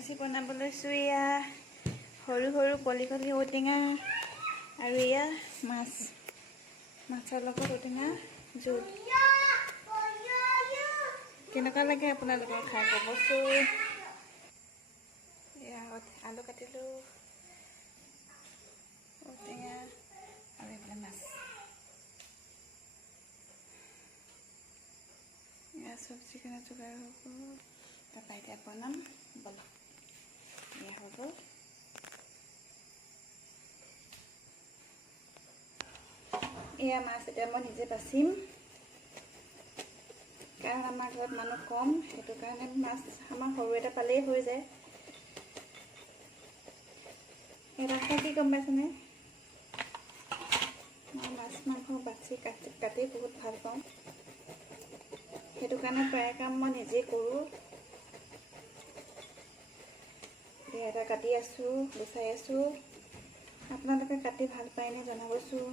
আজি বনাব লৈছোঁ এয়া সৰু সৰু কলি কলি ঔটেঙা আৰু এয়া মাছৰ লগত ঔটেঙা জোল। কেনেকুৱা লাগে আপোনালোকৰ খাই ক'বচোন। এয়া আলু কাটিলোঁ, ঔটেঙা আৰু এইফালে মাছ। এয়া চব্জিখিনি যোগাৰ হৈ গ'ল, তাৰপৰা এতিয়া বনাম বলক। এয়া হৈ গ'ল। এয়া মাছ এতিয়া মই নিজে বাচিম, কাৰণ আমাৰ ঘৰত মানুহ কম, সেইটো কাৰণে মাছ আমাৰ সৰু এটা পালেই হৈ যায়। এটা কি গম পাইছেনে, মই মাছ মাংস বাছি কাটি বহুত ভাল পাওঁ, সেইটো কাৰণে প্ৰায় কাম মই নিজেই কৰোঁ। এতিয়া এটা কাটি আছোঁ, গুচাই আছোঁ। আপোনালোকে কাটি ভাল পায়নে জনাবচোন।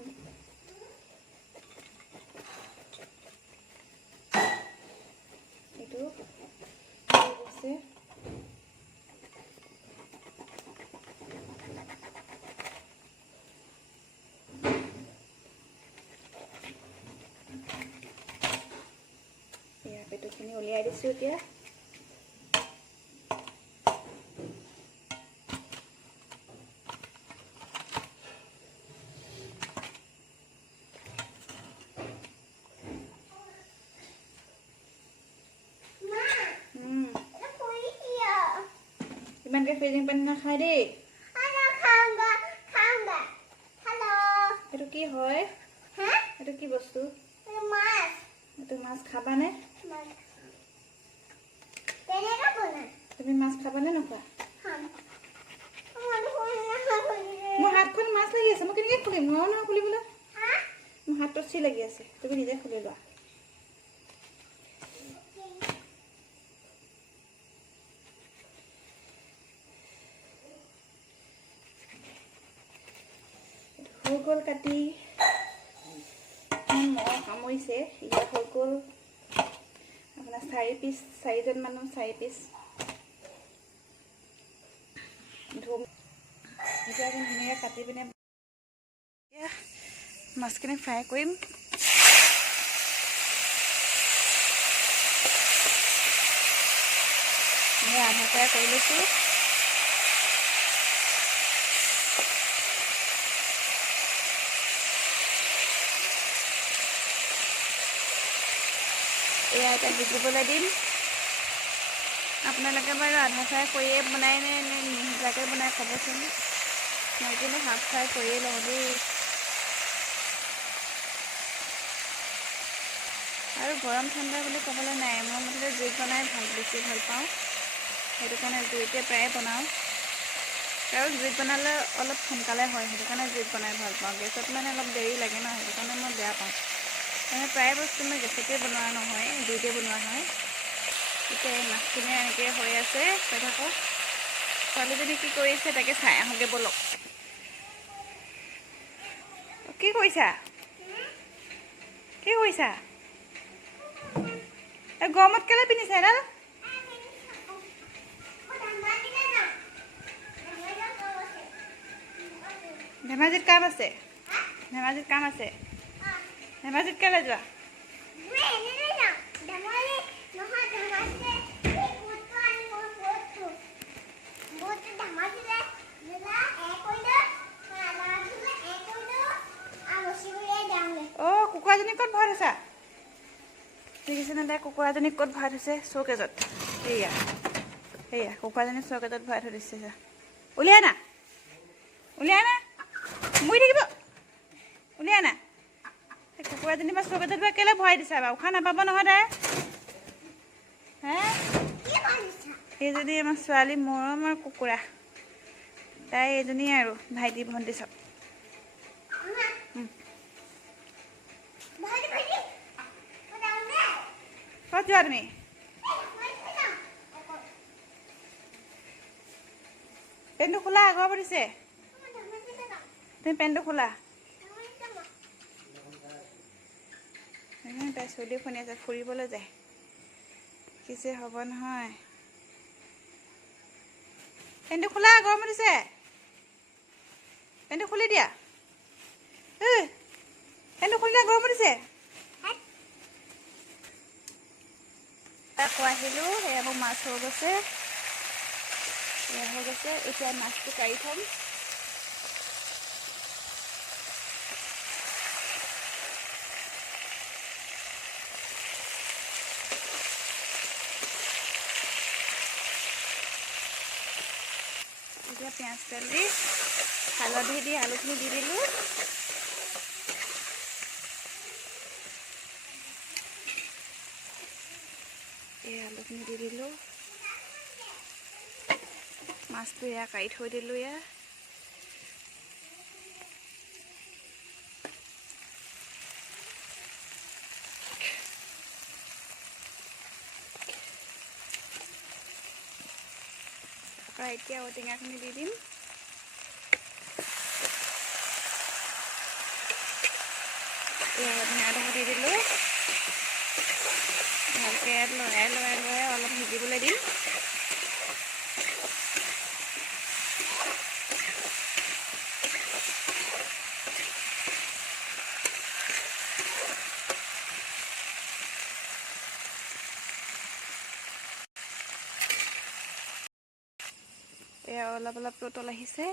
এইটো গৈছে এয়া পেটুখিনি উলিয়াই দিছোঁ এতিয়া। ইমানকে ফ্ৰিজিং পানী নাখায় দেই। এইটো কি হয়? এইটো কি বস্তু? এইটো মাছ খাবানে? তুমি মাছ খাবানে নোখোৱা? মোৰ হাতখন মাছ লাগি আছে, মই কেনেকৈ খুলিম? নোৱাৰো নহয় খুলিবলৈ। মোৰ হাতটো চি লাগি আছে, তুমি নিজে খুলি লোৱা। হৈ গ'ল কাটি, মহ কামুৰিছে। ইয়াত হৈ গ'ল আপোনাৰ 4 পিচ, 4জন মানুহ 4 পিচ। ধুম এতিয়া ধুনীয়াকৈ কাটি পিনে এতিয়া মাছখিনি ফ্ৰাই কৰিম। আধা ফ্ৰাই কৰি লৈছোঁ। এয়া এতিয়া সিজিবলৈ দিম। আপোনালোকে বাৰু আধা ফ্ৰাই কৰিয়ে বনাই নে নিসিজাকৈ বনাই খাবচোন। মই কিন্তু হাফ ফ্ৰাই কৰিয়ে লওঁ দেই। আৰু গৰম ঠাণ্ডা বুলি ক'বলৈ নাই, মই মুঠতে জুইত বনাই বেছি ভাল পাওঁ, সেইটো কাৰণে জুইতে প্ৰায়ে বনাওঁ। কাৰণ জুইত বনালে অলপ সোনকালে হয়, সেইটো কাৰণে জুইত বনাই ভাল পাওঁ। গেছত মানে অলপ দেৰি লাগে ন, সেইটো কাৰণে মই বেয়া পাওঁ। মানে প্ৰায় বস্তু মই গেছতে বনোৱা নহয়, জুইতে বনোৱা হয়। এতিয়া এই মাছখিনি এনেকৈ হৈ আছে, চাই থাকক। ছোৱালীজনী কি কৰিছে তাকে চাই আহোঁগৈ বলক। কি কৰিছা? কি কৰিছা? এই গৰমত কেলৈ পিন্ধিছা এডাল? ধেমাজিত কাম আছে, ধেমাজিত কাম আছে। ধেমাজিত কেলৈ যোৱা? অঁ, কুকুৰাজনী ক'ত ভৰাই থৈছা? দেখিছেনে তাই কুকুৰাজনী ক'ত ভৰাই থৈছে? চৌকেজত। এয়া কুকুৰাজনী চৌকেজত ভৰাই থৈ দিছে। উলিয়াই না, উলিয়াই না, মৰি থাকিব। উলিয়াই না। সেই কুকুৰাজনী বা চৌকেজত বা কেলৈ ভৰাই দিছা বাৰু? উশাহ নাপাব নহয় তাই। হে, এইজনী আমাৰ ছোৱালী মৰমৰ কুকুৰা। তাই এইজনী আৰু ভাইটি ভণ্টি চব। ক'ত যোৱা তুমি? পেণ্টটো খোলা, গৰম উঠিছে। তুমি পেণ্টটো খোলা। তাই চুলি শুনি আছে, ফুৰিবলৈ যায়। কি যে হ'ব নহয়। পেণ্টটো খোলা, গৰম উঠিছে। পেণ্টটো খুলি দিয়া। পেণ্টটো খুলি দিয়া, গৰম উঠিছে। আকৌ আহিলোঁ, সেয়া মোৰ মাছ হৈ গৈছে। এতিয়া মাছটো কাঢ়ি থ'ম। এতিয়া পিঁয়াজ তেল দি হালধি দি আলুখিনি দি দিলোঁ। এই আলুখিনি দি দিলোঁ। মাছটো এয়া কাঢ়ি থৈ দিলোঁ। এয়া এতিয়া ঔটেঙাখিনি দি দিম। ঔটেঙাটো দি দিলোঁ। ভালকৈ লৰাই অলপ সিজিবলৈ দিম। এয়া অলপ উতল আহিছে।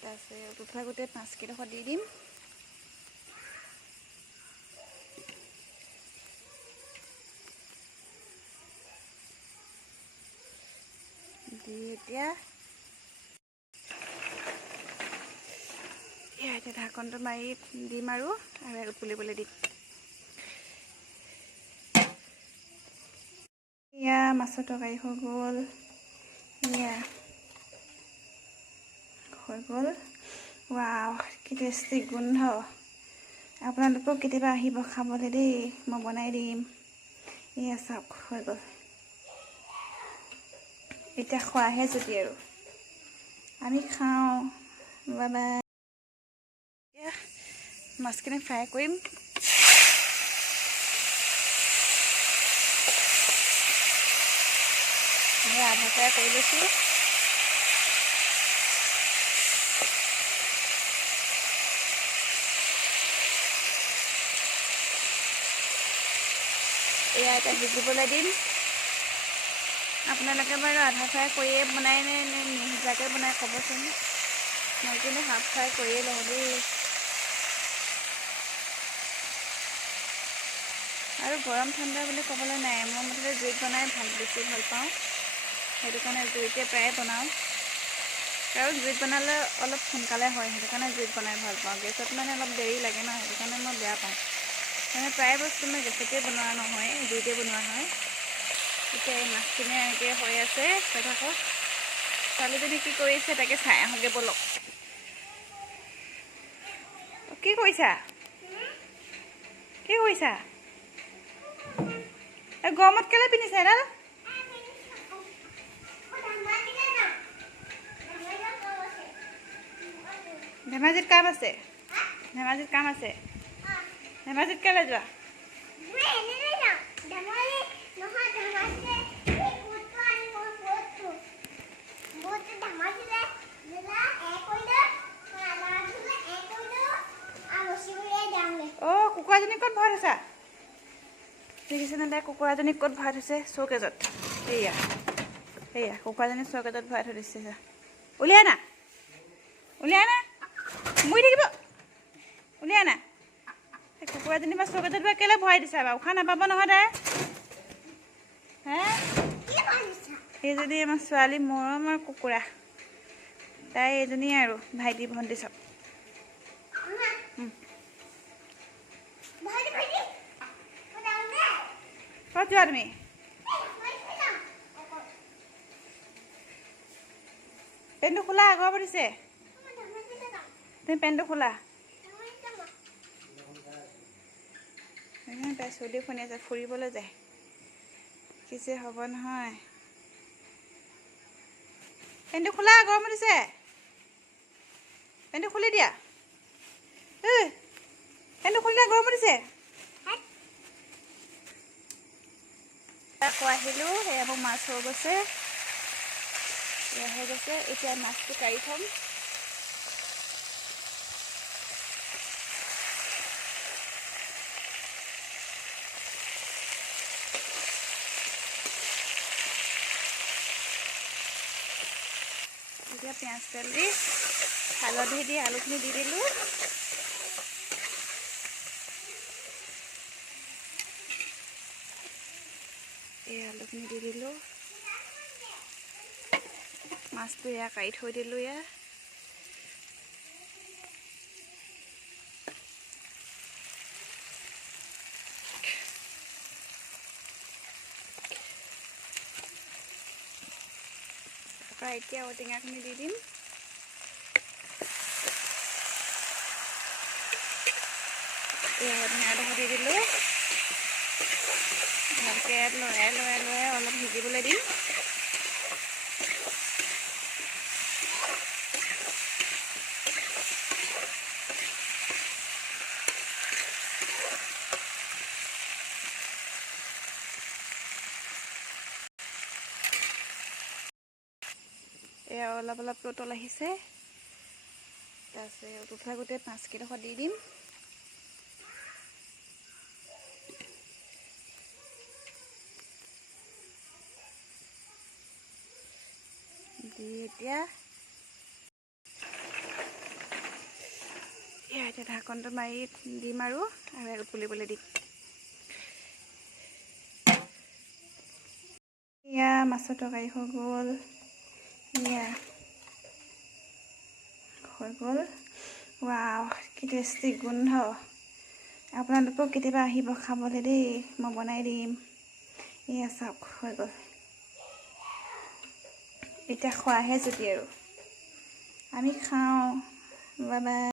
তাৰপিছত উতলা গোটেই মাছকেইডোখৰ দি দিম। দি এতিয়া ঢাকনটো মাৰি দিম আৰু উতলিবলৈ দিম। এয়া মাছৰ তৰকাৰী হৈ গ'ল। এয়া হৈ গ'ল। ৱাও, কি টেষ্টি গোন্ধ। আপোনালোকেও কেতিয়াবা আহিব খাবলৈ দেই, মই বনাই দিম। এয়া চাওক, হৈ গ'ল। এতিয়া খোৱাহে জুতি আৰু আমি খাওঁ। Bye bye. এতিয়া মাছখিনি ফ্ৰাই কৰিম। আধা ফ্ৰাই কৰি লৈছোঁ। এয়া এতিয়া সিজিবলৈ দিম। আপোনালোকে বাৰু আধা ফ্ৰাই কৰিয়ে বনাই নে নিসিজাকৈ বনাই ক'বচোন। মই কিন্তু হাফ ফ্ৰাই কৰিয়ে লওঁ দেই। আৰু গৰম ঠাণ্ডা বুলি ক'বলৈ নাই, মই মুঠতে জুইত বনাই বেছি ভাল পাওঁ। সেইটো কাৰণে জুইতে প্ৰায়ে বনাওঁ। কাৰণ জুইত বনালে অলপ সোনকালে হয়, সেইটো কাৰণে জুইত বনাই ভাল পাওঁ। গেছত মানে অলপ দেৰি লাগে ন, সেইটো কাৰণে মই বেয়া পাওঁ। মানে প্ৰায় বস্তু মই গেছতে বনোৱা নহয়, জুইতে বনোৱা হয়। এতিয়া এই মাছখিনি এনেকৈ হৈ আছে, হৈ থাকক। ছোৱালীজনী কি কৰিছে তাকে চাই আহোঁগৈ ব'লক। কি কৰিছা? কি কৰিছা? এই গৰমত কেলৈ পিন্ধিছা এডাল? ধেমাজিত কাম আছে। ধেমাজিত কাম আছে। ধেমাজিত কেলৈ যোৱা? অঁ, কুকুৰাজনী ক'ত ভৰাই থৈছা? দেখিছেনে তাই কুকুৰাজনী ক'ত ভৰাই থৈছে? চৌকেজত। সেয়া কুকুৰাজনী চৌকেজত ভৰাই থৈ দিছে। উলিয়াই আনা, উলিয়াই আনা, মৰি থাকিব। উলিয়াই আনা। সেই কুকুৰাজনী বা চৌকেজত বা কেলৈ ভৰাই দিছা বাৰু? উশাহ নাপাব নহয় তাই। হে, এইজনী আমাৰ ছোৱালী মৰমৰ কুকুৰা। তাই এইজনী আৰু ভাইটি ভণ্টি চব। ক'ত যোৱা তুমি? পেণ্টটো খোলা, গৰম উঠিছে। তুমি পেণ্টটো খোলা। তাই চুলি শুনি আছে, ফুৰিবলৈ যায়। কি যে হ'ব নহয়। পেণ্টটো খোলা, গৰম উঠিছে। পেণ্টটো খুলি দিয়া। পেণ্টটো খুলি দিয়া, গৰম উঠিছে। আকৌ আহিলোঁ, সেয়া মোৰ মাছ হৈ গৈছে। এয়া হৈ গৈছে এতিয়া মাছটো কাঢ়ি থ'ম এতিয়া পিঁয়াজ তেল দি হালধি দি আলুখিনি দি দিলোঁ এই আলুখিনি দি দিলোঁ মাছটো এয়া কাঢ়ি থৈ দিলোঁ এয়া তাৰপৰা এতিয়া ঔটেঙাখিনি দি দিম এই ঔটেঙাডোখৰ দি দিলোঁ ভালকৈ লৰাই অলপ সিজিবলৈ দিম এয়া অলপ উতল আহিছে তাৰপিছত উতলা গোটেই মাছকেইডোখৰ দি দিম দি এতিয়া ঢাকনটো মাৰি দিম আৰু উতলিবলৈ দিম এয়া মাছৰ তৰকাৰী হৈ গ'ল এয়া হৈ গ'ল ৱাও কি টেষ্টি গোন্ধ আপোনালোকেও কেতিয়াবা আহিব খাবলৈ দেই মই বনাই দিম এয়া চাওক হৈ গ'ল এতিয়া খোৱাহে জুতি আৰু আমি খাওঁ বাই বাই